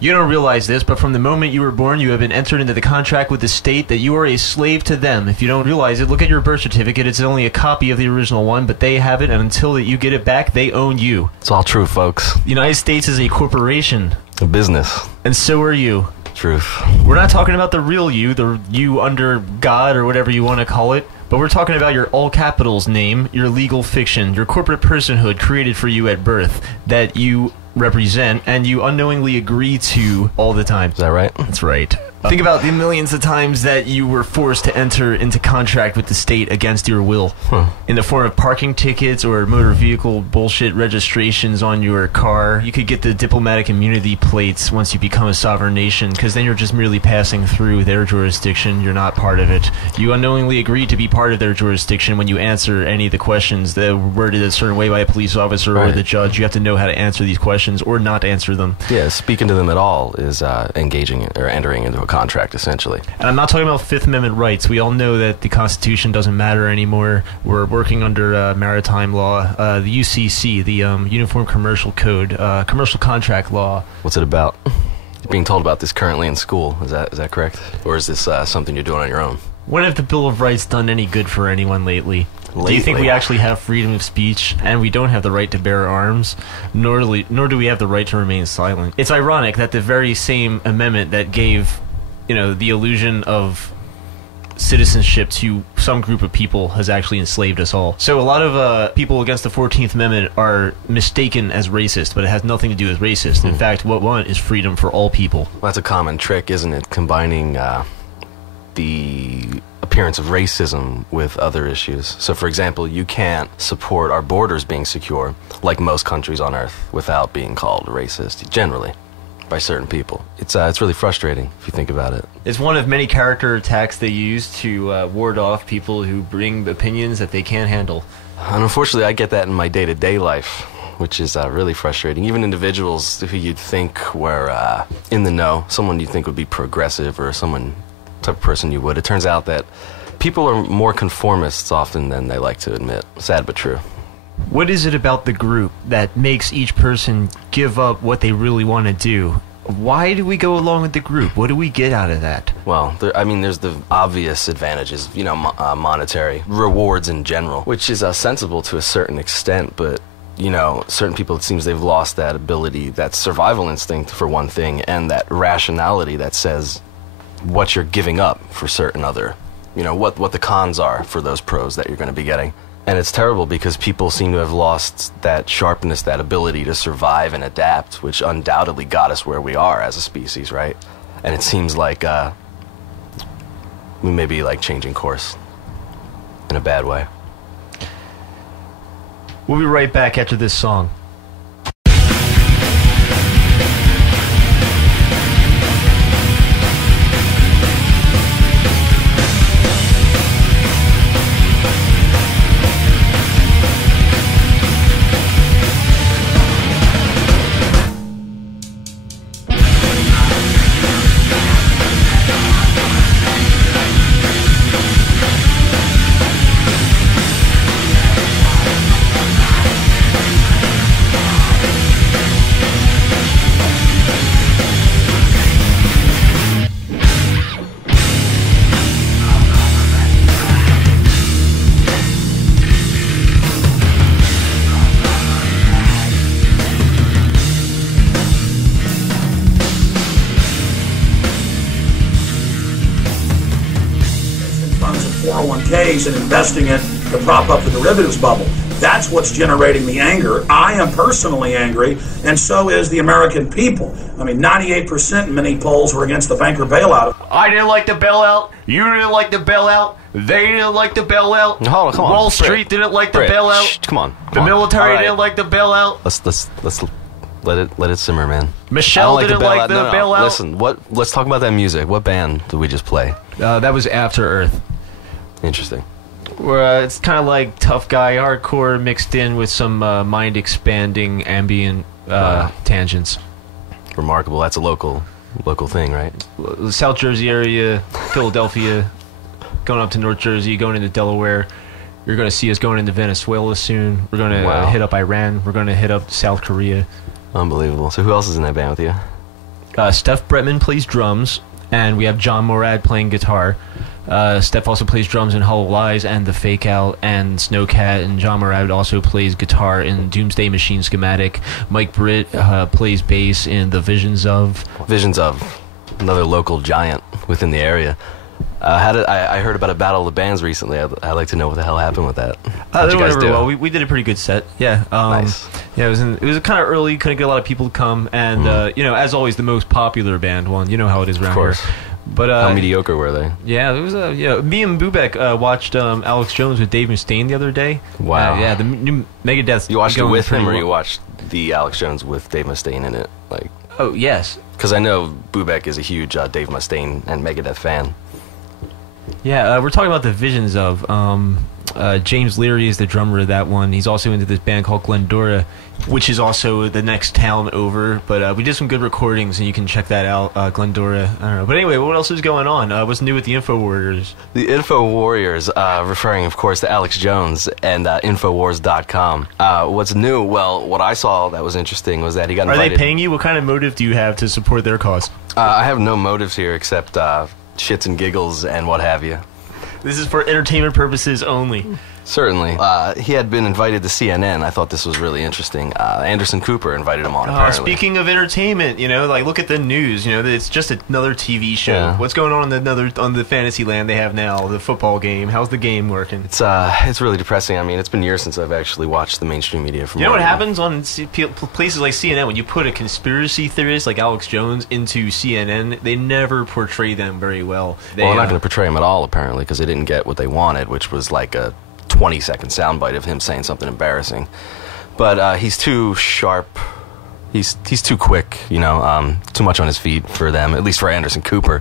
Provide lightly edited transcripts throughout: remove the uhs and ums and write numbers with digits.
You don't realize this, but from the moment you were born, you have been entered into the contract with the state that you are a slave to them. If you don't realize it, look at your birth certificate. It's only a copy of the original one, but they have it, and until you get it back, they own you. It's all true, folks. The United States is a corporation. A business. And so are you. Truth. We're not talking about the real you, the you under God or whatever you want to call it, but we're talking about your all capitals name, your legal fiction, your corporate personhood created for you at birth that you represent and you unknowingly agree to all the time. Is that right? That's right. Think about the millions of times that you were forced to enter into contract with the state against your will. In the form of parking tickets or motor vehicle bullshit registrations on your car. You could get the diplomatic immunity plates once you become a sovereign nation, because then you're just merely passing through their jurisdiction. You're not part of it. You unknowingly agree to be part of their jurisdiction when you answer any of the questions that were worded a certain way by a police officer or the judge. You have to know how to answer these questions or not answer them. Yeah, speaking to them at all is engaging or entering into a contract, essentially. And I'm not talking about Fifth Amendment rights. We all know that the Constitution doesn't matter anymore. We're working under maritime law, the UCC, the Uniform Commercial Code, commercial contract law. What's it about? You're being told about this currently in school. Is that correct? Or is this something you're doing on your own? When have the Bill of Rights done any good for anyone lately? Do you think we actually have freedom of speech, and we don't have the right to bear arms, nor do we have the right to remain silent? It's ironic that the very same amendment that gave, the illusion of citizenship to some group of people has actually enslaved us all. So a lot of people against the 14th Amendment are mistaken as racist, but it has nothing to do with racist. In fact, what we want is freedom for all people. Well, that's a common trick, isn't it? Combining the appearance of racism with other issues. So, for example, you can't support our borders being secure, like most countries on Earth, without being called racist, generally, by certain people. It's really frustrating, if you think about it. It's one of many character attacks they use to ward off people who bring opinions that they can't handle. And unfortunately, I get that in my day-to-day life, which is really frustrating. Even individuals who you'd think were in the know, someone you'd think would be progressive or someone type of person you would. It turns out that people are more conformists often than they like to admit. Sad but true. What is it about the group that makes each person give up what they really want to do? Why do we go along with the group? What do we get out of that? Well, there's the obvious advantages, monetary rewards in general, which is sensible to a certain extent, but certain people, it seems they've lost that ability, that survival instinct for one thing, and that rationality that says what you're giving up for certain other, what the cons are for those pros that you're going to be getting. And it's terrible because people seem to have lost that sharpness, that ability to survive and adapt, which undoubtedly got us where we are as a species, right? And it seems like we may be changing course in a bad way. We'll be right back after this song. And investing it to prop up the derivatives bubble. That's what's generating the anger. I am personally angry, and so is the American people. 98% in many polls were against the banker bailout. I didn't like the bailout. You didn't like the bailout. They didn't like the bailout. Hold on, come on. Wall Street didn't like the bailout. Shh, come on. The military didn't like the bailout. Let's let it simmer, man. Michelle didn't like the bailout. Listen, let's talk about that music. What band did we just play? That was After Earth. Interesting. Where it's kind of like tough guy hardcore mixed in with some mind-expanding ambient tangents. Remarkable. That's a local thing, right? South Jersey area, Philadelphia, going up to North Jersey, going into Delaware. You're going to see us going into Venezuela soon. We're going to hit up Iran. We're going to hit up South Korea. Unbelievable. So who else is in that band with you? Steph Bretman plays drums, and we have John Morad playing guitar. Steph also plays drums in Hollow Lies and The Fake Out and Snowcat, and John Morad also plays guitar in Doomsday Machine Schematic. Mike Britt plays bass in The Visions of. Another local giant within the area. I heard about a battle of the bands recently. I'd like to know what the hell happened with that. How'd you guys do? Well, we did a pretty good set. Yeah. Nice. Yeah, it was kind of early. Couldn't get a lot of people to come, and as always, the most popular band won. You know how it is around here. Of course. But how mediocre were they? Yeah, it was me and Bubek watched Alex Jones with Dave Mustaine the other day. Wow. Yeah, the new Megadeth. You watched it with him, or you watched the Alex Jones with Dave Mustaine in it? Like. Oh yes. Because I know Bubek is a huge Dave Mustaine and Megadeth fan. Yeah, we're talking about The Visions of. James Leary is the drummer of that one. He's also into this band called Glendora, which is also the next town over. But we did some good recordings, and you can check that out, Glendora. I don't know. But anyway, what else is going on? What's new with the Info Warriors? The Info Warriors, referring, of course, to Alex Jones and Infowars.com. What's new? Well, what I saw that was interesting was that he got invited. Are they paying you? What kind of motive do you have to support their cause? I have no motives here except shits and giggles and what have you. This is for entertainment purposes only. Certainly. He had been invited to CNN. I thought this was really interesting. Anderson Cooper invited him on, apparently. Speaking of entertainment, look at the news. It's just another TV show. Yeah. What's going on on the fantasy land they have now, the football game? How's the game working? It's really depressing. I mean, it's been years since I've actually watched the mainstream media. You know what happens on places like CNN? When you put a conspiracy theorist like Alex Jones into CNN, they never portray them very well. Well, I'm not going to portray him at all, apparently, because they didn't get what they wanted, which was like a 20-second soundbite of him saying something embarrassing. But he's too sharp. He's too quick, too much on his feet for them, at least for Anderson Cooper,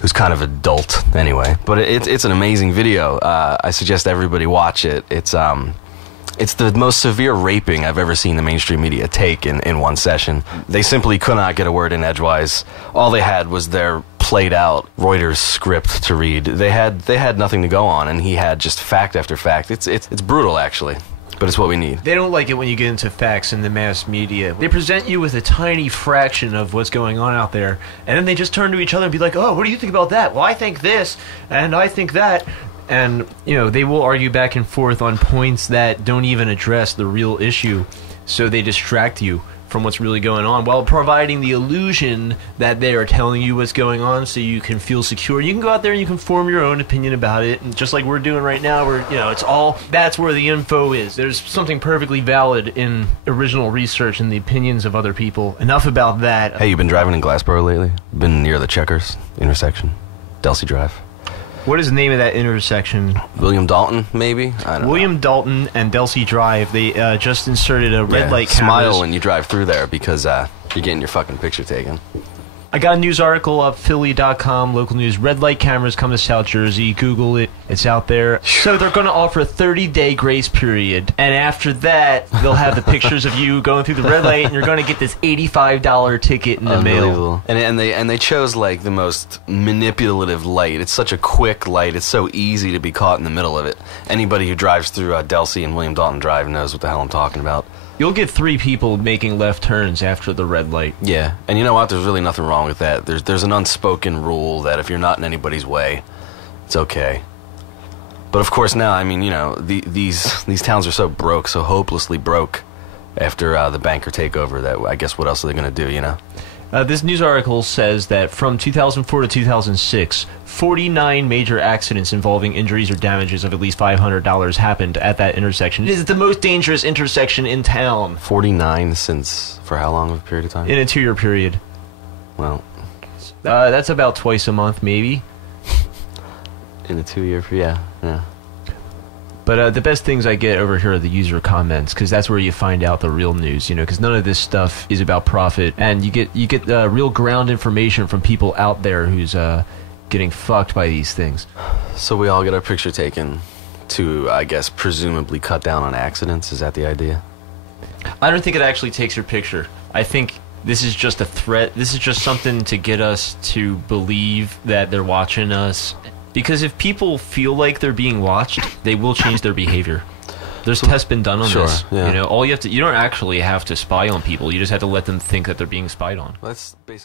who's kind of a dolt anyway. But it's an amazing video. I suggest everybody watch it. It's the most severe raping I've ever seen the mainstream media take in one session. They simply could not get a word in edgewise. All they had was their played out Reuters script to read. They had nothing to go on, and he had just fact after fact. It's brutal, actually, but it's what we need. They don't like it when you get into facts in the mass media. They present you with a tiny fraction of what's going on out there, and then they just turn to each other and be like, "Oh, what do you think about that? Well, I think this, and I think that." And, they will argue back and forth on points that don't even address the real issue, so they distract you from what's really going on while providing the illusion that they are telling you what's going on so you can feel secure. You can go out there and you can form your own opinion about it, and just like we're doing right now, that's where the info is. There's something perfectly valid in original research and the opinions of other people. Enough about that. Hey, you been driving in Glassboro lately? Been near the Checkers intersection? Delsey Drive? What is the name of that intersection? William Dalton, maybe? I don't know. William Dalton and Delsey Drive. They just inserted a red light cameras. Smile when you drive through there because you're getting your fucking picture taken. I got a news article up, Philly.com, local news. Red light cameras come to South Jersey. Google it. It's out there. So they're going to offer a 30-day grace period. And after that, they'll have the pictures of you going through the red light, and you're going to get this $85 ticket in the mail. And they chose, like, the most manipulative light. It's such a quick light. It's so easy to be caught in the middle of it. Anybody who drives through Delsey and William Dalton Drive knows what the hell I'm talking about. You'll get 3 people making left turns after the red light. Yeah, and you know what? There's really nothing wrong with that. There's an unspoken rule that if you're not in anybody's way, it's okay. But of course now, I mean, these towns are so broke, so hopelessly broke after the banker takeover that I guess what else are they going to do, This news article says that from 2004 to 2006, 49 major accidents involving injuries or damages of at least $500 happened at that intersection. It is the most dangerous intersection in town. 49 for how long of a period of time? In a 2-year period. Well, that's about twice a month, maybe. In a 2-year period, yeah. But the best things I get over here are the user comments, because that's where you find out the real news, because none of this stuff is about profit, and you get real ground information from people out there who's getting fucked by these things. So we all get our picture taken to, I guess, presumably cut down on accidents? Is that the idea? I don't think it actually takes your picture. I think this is just a threat. This is just something to get us to believe that they're watching us. Because if people feel like they're being watched, they will change their behavior. There's tests been done on this. Yeah. All you don't actually have to spy on people. You just have to let them think that they're being spied on. Well, that's basically